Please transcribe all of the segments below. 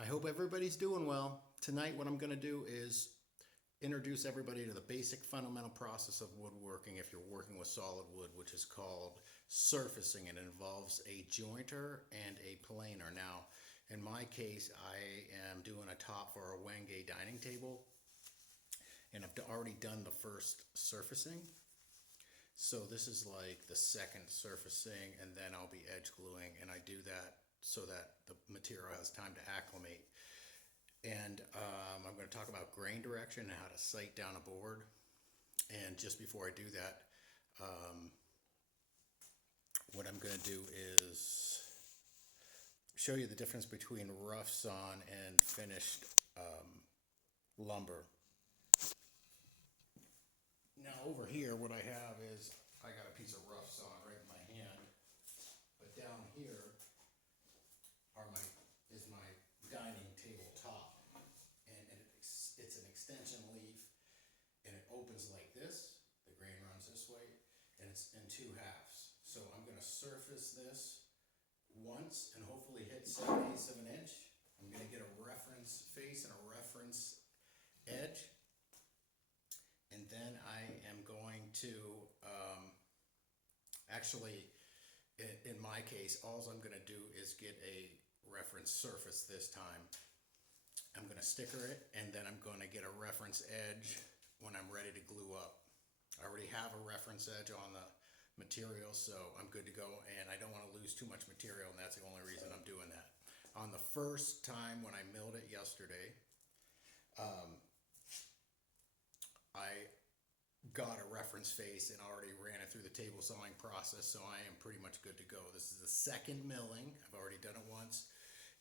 I hope everybody's doing well. Tonight what I'm going to do is introduce everybody to the basic fundamental process of woodworking if you're working with solid wood, which is called surfacing. It involves a jointer and a planer. Now, in my case, I am doing a top for a Wenge dining table, and I've already done the first surfacing. So this is like the second surfacing, and then I'll be edge gluing, and I do that so that the material has time to acclimate. And I'm going to talk about grain direction and how to sight down a board. And just before I do that, what I'm going to do is show you the difference between rough sawn and finished lumber. Now over here, what I have is I got a piece of rough sawn right in my hand, but down here is my dining table top, and it's an extension leaf, and it opens like this. The grain runs this way, and it's in two halves. So I'm going to surface this once and hopefully hit 7/8 of an inch. I'm going to get a reference face and a reference edge. And then I am going to, actually, in my case, all I'm going to do is get a reference surface this time. I'm going to sticker it, and then I'm going to get a reference edge when I'm ready to glue up. I already have a reference edge on the material, so I'm good to go, and I don't want to lose too much material, and that's the only reason I'm doing that. On the first time when I milled it yesterday, I got a reference face and already ran it through the table sawing process, so I am pretty much good to go. This is the second milling. I've already done it once,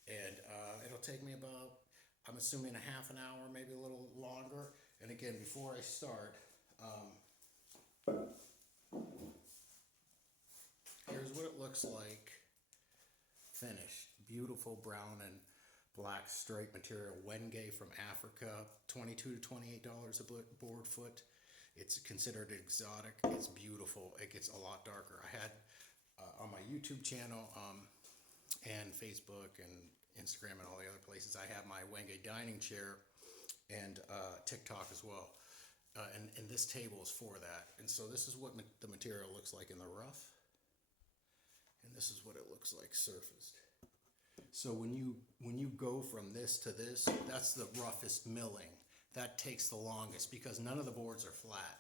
and it'll take me about, I'm assuming, a half an hour, maybe a little longer. And again, before I start, here's what it looks like finished. Beautiful brown and black straight material, Wenge from Africa, $22 to $28 a board foot. It's considered exotic. It's beautiful. It gets a lot darker. I had on my YouTube channel and Facebook and Instagram and all the other places, I have my Wenge dining chair and TikTok as well. And this table is for that. And so this is what the material looks like in the rough. And this is what it looks like surfaced. So when you go from this to this, that's the roughest milling. That takes the longest because none of the boards are flat.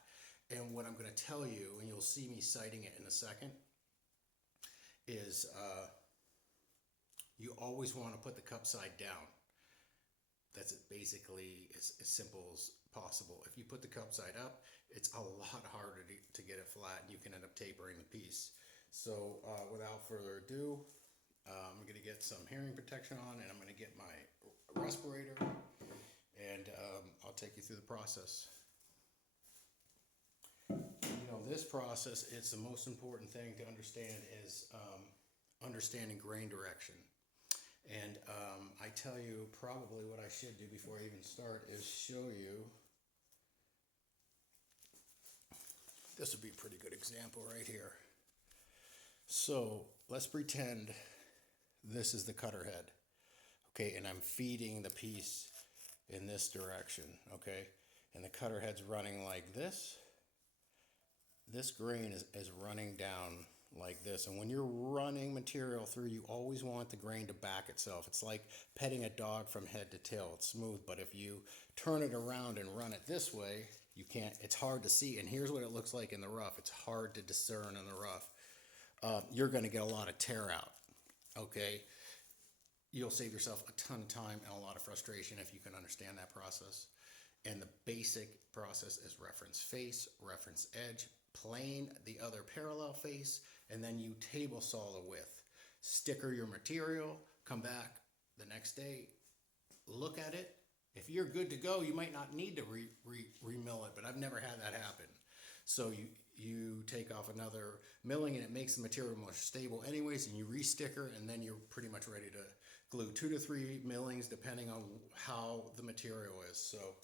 And what I'm going to tell you, and you'll see me citing it in a second, is you always want to put the cup side down. That's it, basically as simple as possible. If you put the cup side up, it's a lot harder to get it flat, and you can end up tapering the piece. So without further ado, I'm going to get some hearing protection on, and I'm going to get my respirator, and I'll take you through the process. You know, this process, it's the most important thing to understand is understanding grain direction. And I tell you, probably what I should do before I even start is show you. This would be a pretty good example right here. So let's pretend this is the cutter head, okay, and I'm feeding the piece in this direction, okay, and the cutter head's running like this. This grain is running down like this, and when you're running material through, you always want the grain to back itself. It's like petting a dog from head to tail. It's smooth, but if you turn it around and run it this way, you can't, it's hard to see. And here's what it looks like in the rough. It's hard to discern in the rough. You're going to get a lot of tear out, okay? You'll save yourself a ton of time and a lot of frustration if you can understand that process. And the basic process is reference face, reference edge, plane the other parallel face, and then you table saw the width. Sticker your material, come back the next day, look at it. If you're good to go, you might not need to remill it, but I've never had that happen. So you take off another milling, and it makes the material more stable anyways, and you re-sticker, and then you're pretty much ready to glue. 2 to 3 millings depending on how the material is. So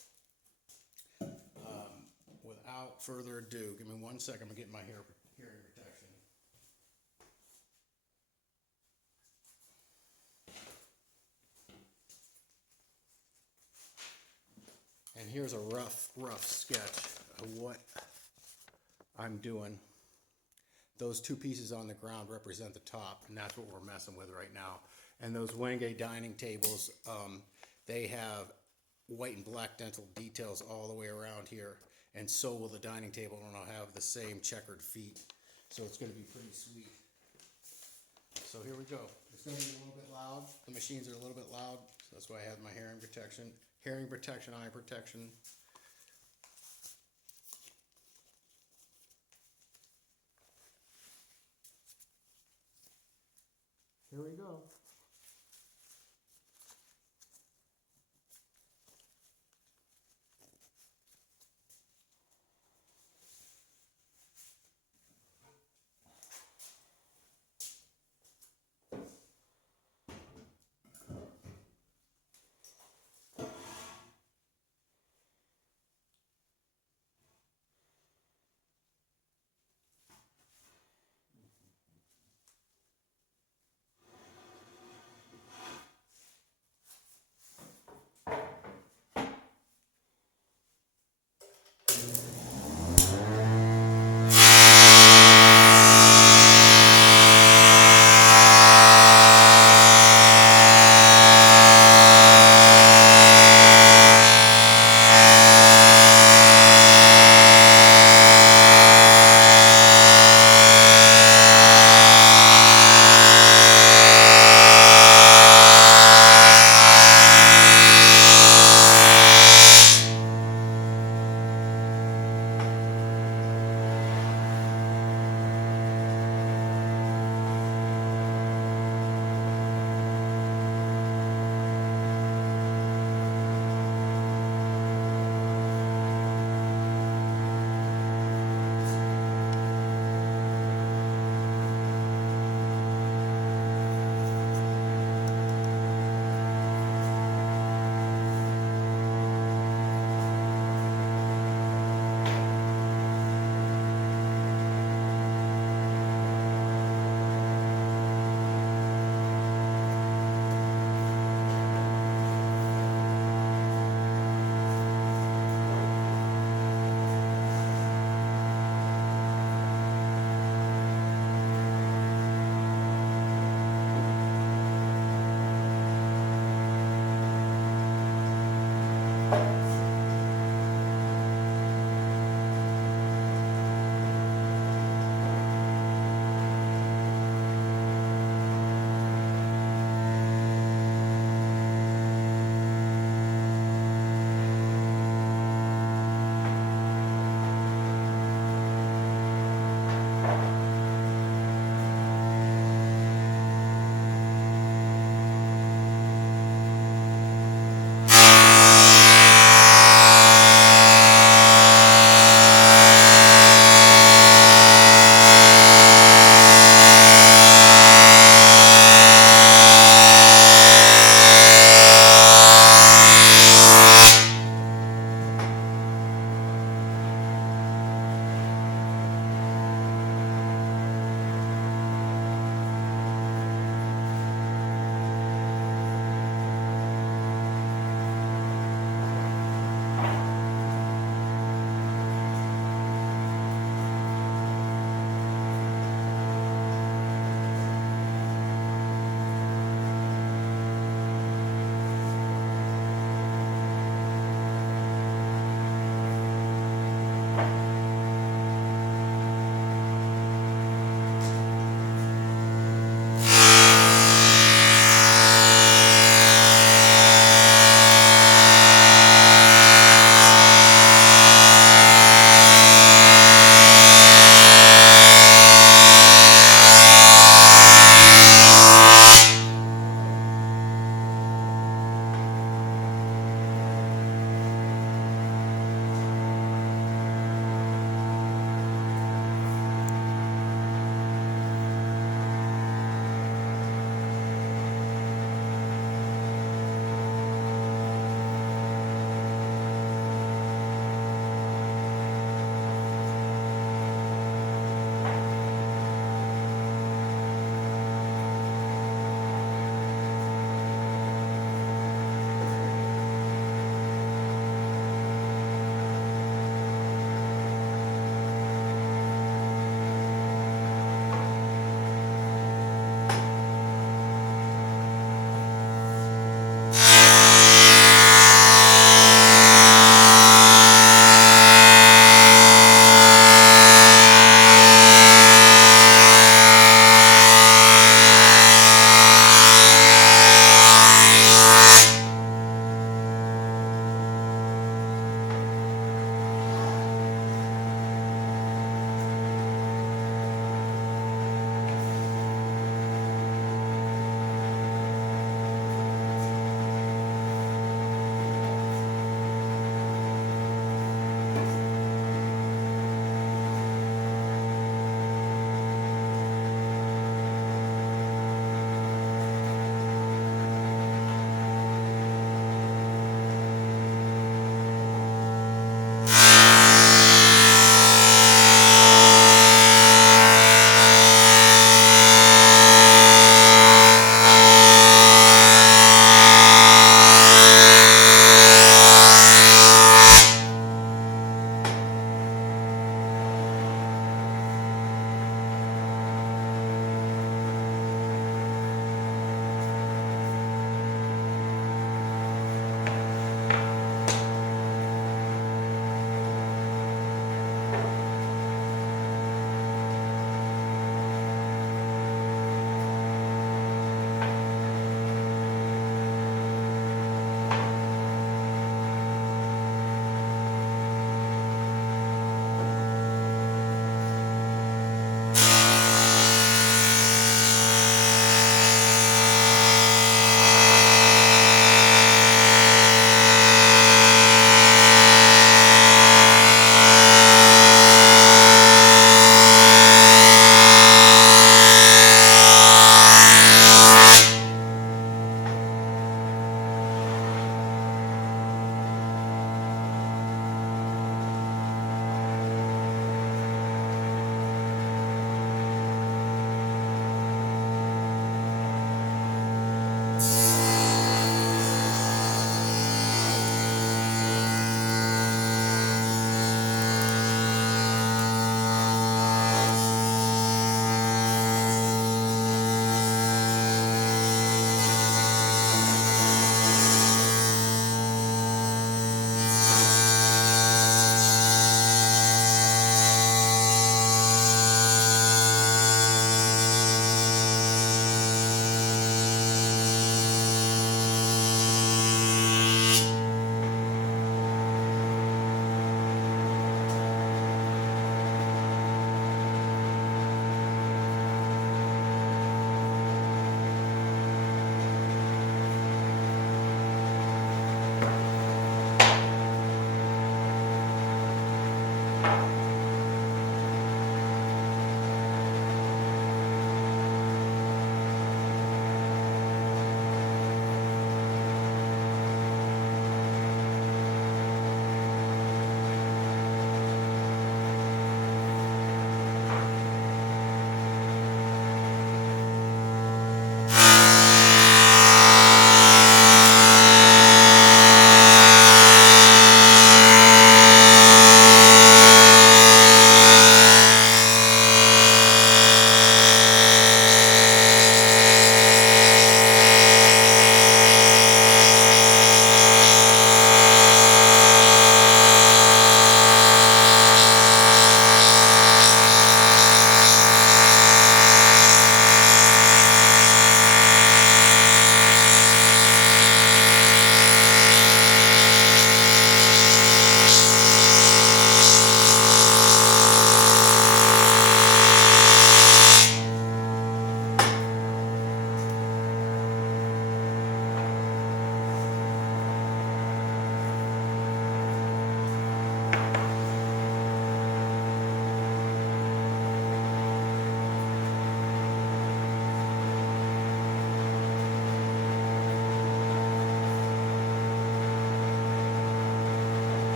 without further ado, give me 1 second. I'm going to get my hearing protection. here's a rough sketch of what I'm doing. Those two pieces on the ground represent the top, and that's what we're messing with right now. And those Wenge dining tables, they have white and black dental details all the way around here, and so will the dining table, and I'll have the same checkered feet. So it's going to be pretty sweet. So here we go. It's going to be a little bit loud. The machines are a little bit loud, so that's why I have my hearing protection, eye protection. Here we go.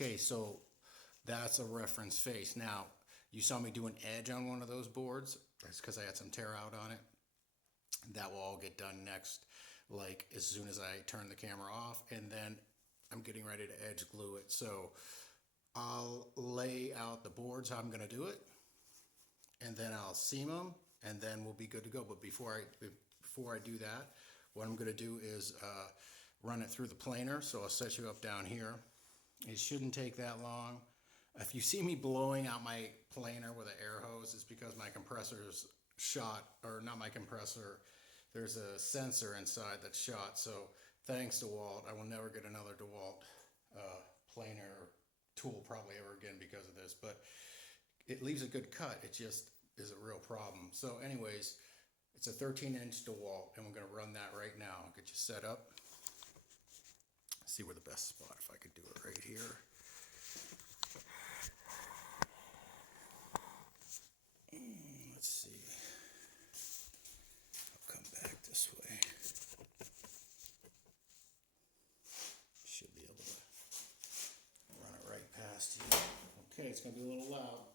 Okay, so that's a reference face. Now, you saw me do an edge on one of those boards. That's because I had some tear out on it. That will all get done next, like as soon as I turn the camera off, and then I'm getting ready to edge glue it. So I'll lay out the boards how I'm going to do it, and then I'll seam them, and then we'll be good to go. But before I do that, what I'm going to do is run it through the planer. So I'll set you up down here. It shouldn't take that long. If you see me blowing out my planer with an air hose, it's because my compressor's shot, or not my compressor, there's a sensor inside that's shot. So thanks DeWalt, I will never get another DeWalt planer tool probably ever again because of this, but it leaves a good cut. It just is a real problem. So anyways, it's a 13-inch DeWalt, and we're going to run that right now. I'll get you set up. See where the best spot, if I could do it right here. Let's see. I'll come back this way. Should be able to run it right past you. Okay, it's going to be a little loud.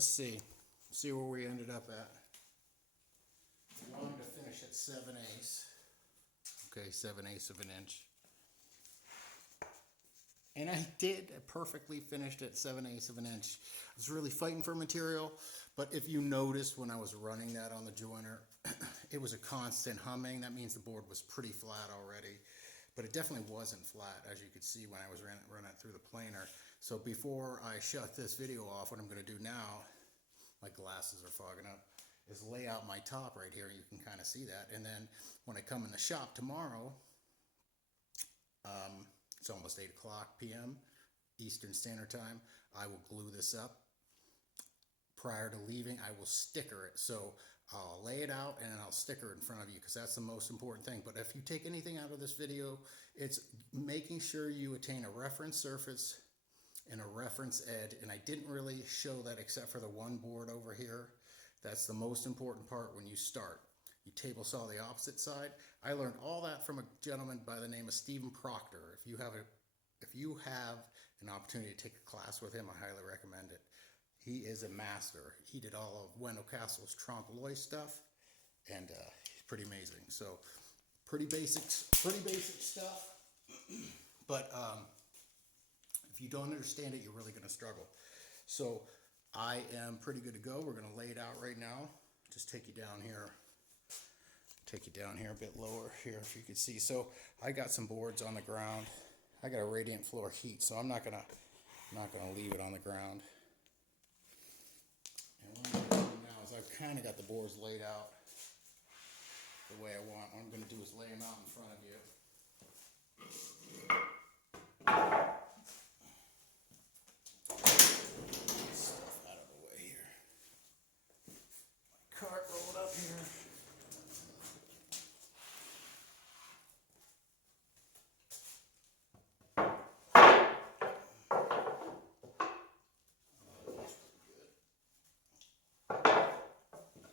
let's see where we ended up at. We wanted to finish at 7/8. Okay, 7/8 of an inch. And I did. I perfectly finished at 7/8 of an inch. I was really fighting for material, but if you noticed when I was running that on the joiner, it was a constant humming. That means the board was pretty flat already, but it definitely wasn't flat, as you could see when I was running it through the planer. So before I shut this video off, what I'm going to do now, my glasses are fogging up, is lay out my top right here. You can kind of see that. And then when I come in the shop tomorrow, it's almost 8 o'clock p.m. Eastern Standard Time. I will glue this up. Prior to leaving, I will sticker it. So I'll lay it out and then I'll sticker it in front of you because that's the most important thing. But if you take anything out of this video, it's making sure you attain a reference surface and a reference edge. And I didn't really show that except for the one board over here. That's the most important part when you start. You table saw the opposite side. I learned all that from a gentleman by the name of Stephen Proctor. If you have an opportunity to take a class with him, I highly recommend it. He is a master. He did all of Wendell Castle's trompe l'oeil stuff, and he's pretty amazing. So pretty basic stuff. But if you don't understand it, you're really going to struggle. So I am pretty good to go. We're going to lay it out right now. Just take you down here. Take you down here a bit lower here if you can see. So I got some boards on the ground. I got a radiant floor heat, so I'm not gonna leave it on the ground. And what I'm gonna do now is I've kind of got the boards laid out the way I want. What I'm gonna do is lay them out in front of you. Get stuff out of the way here. My cart rolled up here.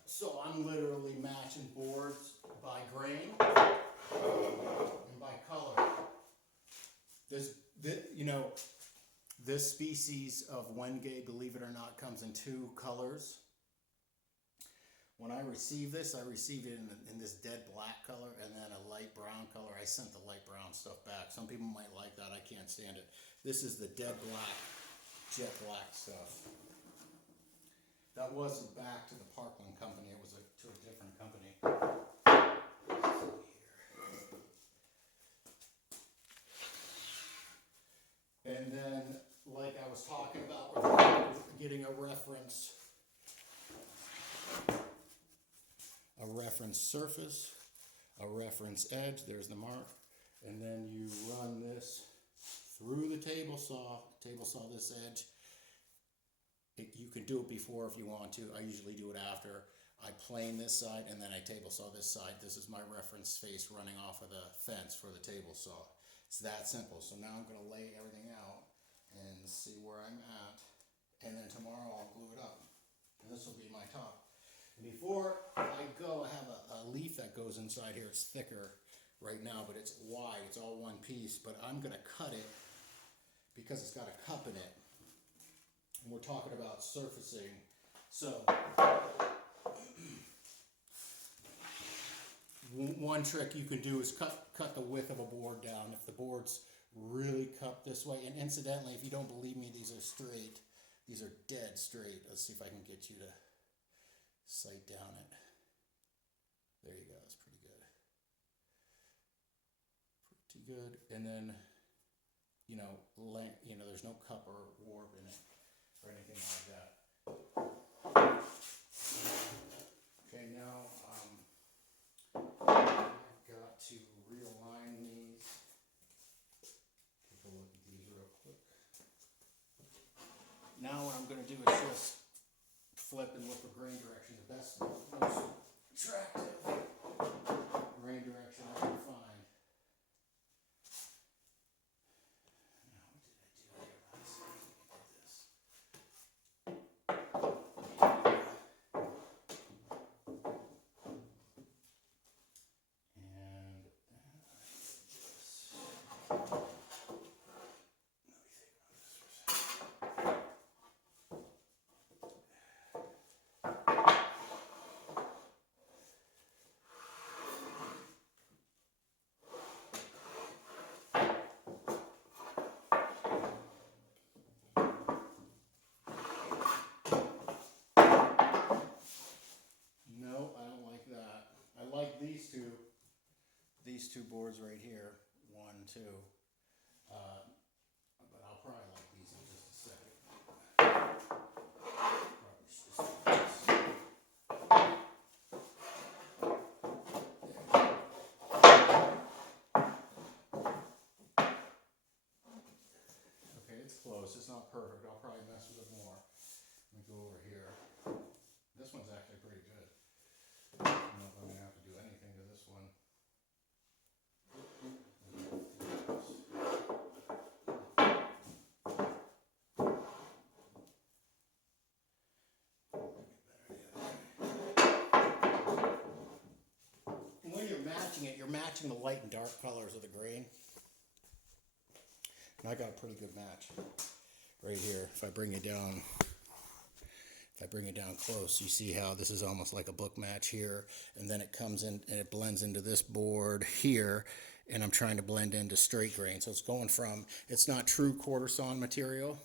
So I'm literally matching boards by grain and by color. This species of Wenge, believe it or not, comes in 2 colors. When I received this, I received it in this dead black color and then a light brown color. I sent the light brown stuff back. Some people might like that. I can't stand it. This is the dead black, jet black stuff. That wasn't back to the Parkland company. It was to a different company. And then, like I was talking about, we're getting a reference surface, a reference edge. There's the mark. And then you run this through the table saw this edge. You can do it before if you want to. I usually do it after. I plane this side and then I table saw this side. This is my reference face running off of the fence for the table saw. It's that simple. So now I'm going to lay everything out and see where I'm at. And then tomorrow I'll glue it up. And this will be my top. And before I go, I have a leaf that goes inside here. It's thicker right now, but it's wide. It's all one piece. But I'm going to cut it because it's got a cup in it. And we're talking about surfacing. So one trick you can do is cut the width of a board down. If the board's really cut this way, and incidentally, if you don't believe me, these are straight. These are dead straight. Let's see if I can get you to sight down it. There you go. That's pretty good. Pretty good. And then, there's no cup or warp in it or anything like that. Okay, now I've got to realign these. Take a look at these real quick. Now what I'm going to do is just flip and look for grain direction. The best, most attractive grain direction I can find. boards right here, 1, 2. But I'll probably like these in just a second. Probably just like this. Okay, it's close. It's not perfect. I'll probably mess with it more. Let me go over here. This one's actually pretty good. I don't know if I'm going to have to do anything to this one. And when you're matching it, you're matching the light and dark colors of the grain. And I got a pretty good match right here. If I bring it down close, you see how this is almost like a book match here, and then it comes in and it blends into this board here, and I'm trying to blend into straight grain. So it's going from, it's not true quarter sawn material,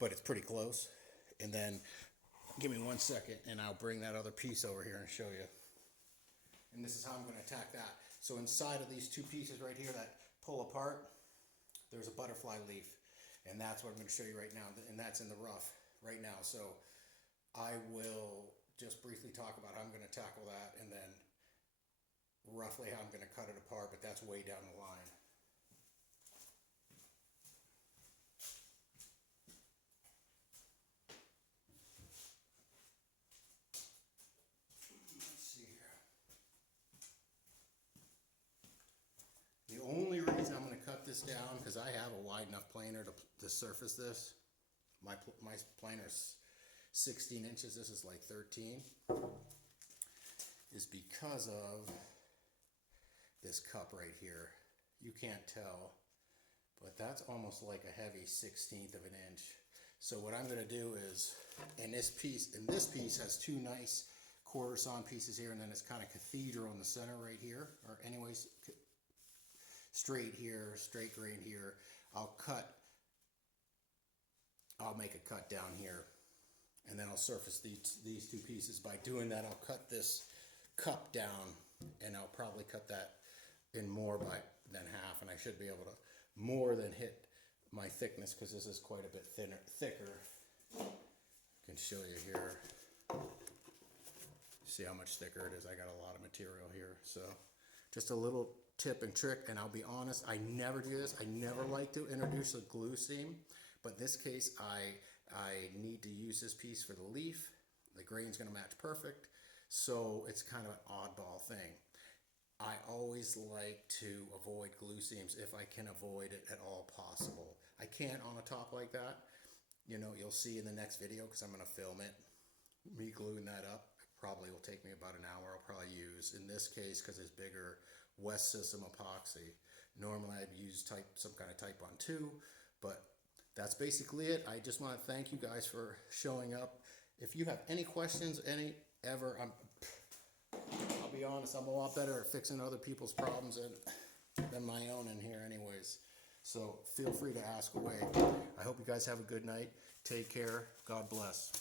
but it's pretty close. And then give me 1 second and I'll bring that other piece over here and show you. And this is how I'm going to attack that. So inside of these two pieces right here that pull apart, there's a butterfly leaf. And that's what I'm going to show you right now. And that's in the rough right now. So I will just briefly talk about how I'm going to tackle that and then roughly how I'm going to cut it apart, but that's way down the line. Let's see here. The only reason I'm going to cut this down, because I have a wide enough planer to surface this. My planer's 16 inches, this is like 13, is because of this cup right here. You can't tell, but that's almost like a heavy 1/16 of an inch. So what I'm going to do is, this piece has two nice quarter sawn pieces here, and then it's kind of cathedral in the center right here, or anyways, straight here, straight grain here. I'll make a cut down here, and then I'll surface these two pieces. By doing that, I'll cut this cup down, and I'll probably cut that in more than half, and I should be able to more than hit my thickness, because this is quite a bit thicker. I can show you here. See how much thicker it is. I got a lot of material here, so just a little tip and trick. And I'll be honest, I never do this. I never like to introduce a glue seam, but this case I need to use this piece for the leaf. The grain's going to match perfect, so it's kind of an oddball thing. I always like to avoid glue seams if I can avoid it at all possible. I can't on a top like that. You know, you'll see in the next video, because I'm going to film it, me gluing that up. It probably will take me about an hour. I'll probably use, in this case, because it's bigger, West System epoxy. Normally I'd use some kind of Type 2, but that's basically it. I just want to thank you guys for showing up. If you have any questions, I'll be honest, I'm a lot better at fixing other people's problems than my own in here anyways. So feel free to ask away. I hope you guys have a good night. Take care. God bless.